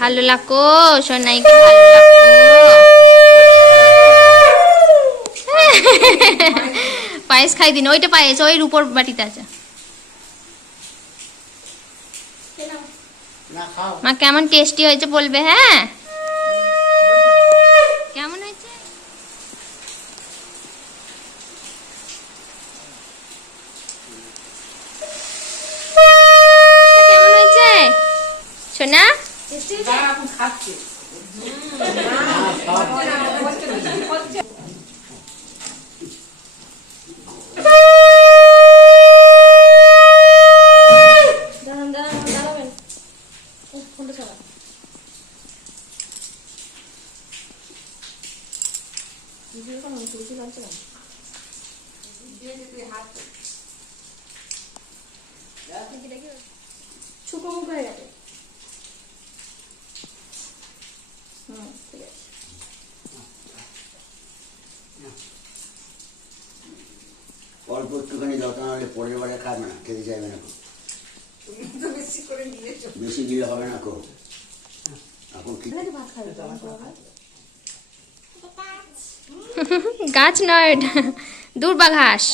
ভালো লাগো সোনাইকে ভালো লাগো। পায়েস খাই দিন, ওইটা পায়েস ওই রূপোর বাটিতে আছে। মা কেমন টেস্টি হয়েছে বলবে, হ্যাঁ কেমন হয়েছে? কেমন হয়েছে সোনা? শুকনো মুখ হয়ে গেছে। ঠিক আছে। অল্প একটুখানি যত্ন হলে পরের বারে খাবে না, খেতে চাইবে না। বেশি দিলে হবে না কো। এখন কি গাছ নয় দূর্বা ঘাস।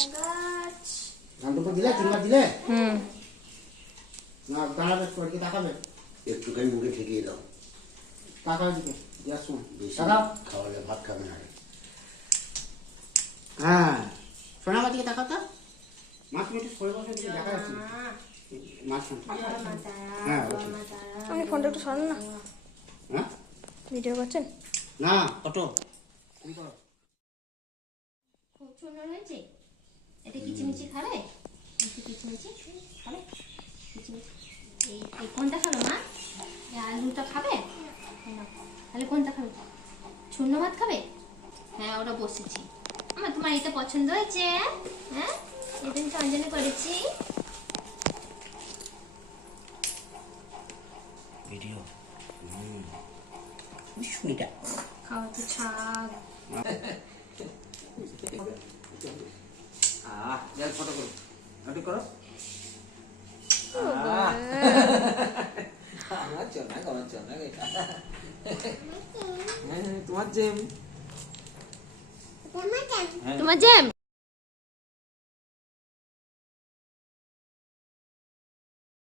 একটুখানি মুখে ঠেকিয়ে দাও, বেশি খাওয়ালে ভাত খাবে না। হ্যাঁ সোনামা দিকে তাকাও তো, মাছ মিটে সরে বসে দিকে দেখা যাচ্ছে মাছ। হ্যাঁ আমি ফোনটা একটু সরান না, হ্যাঁ ভিডিও করছেন না অটো তুমি করো। খুব সুন্দর হয়েছে। এটা কিচিমিচি খাবে, একটু কিচিমিচি খাবে, কিচিমিচি। এই কোনটা খাবে মা? এই আলুটা খাবে? তাহলে কোনটা খাবে? শূন্য ভাত খাবে? হ্যাঁ ওরা বসেছি। আমার তোমার এটা পছন্দ হয়েছে? হ্যাঁ এদিন চঞ্জনে করেছি। ভিডিও শুনিটা খাওয়া তো ছাগ। জল ফটো করো, ওটি করো। আমার চলনা গরম চলনা তোমার জেম তোমার জ্যাম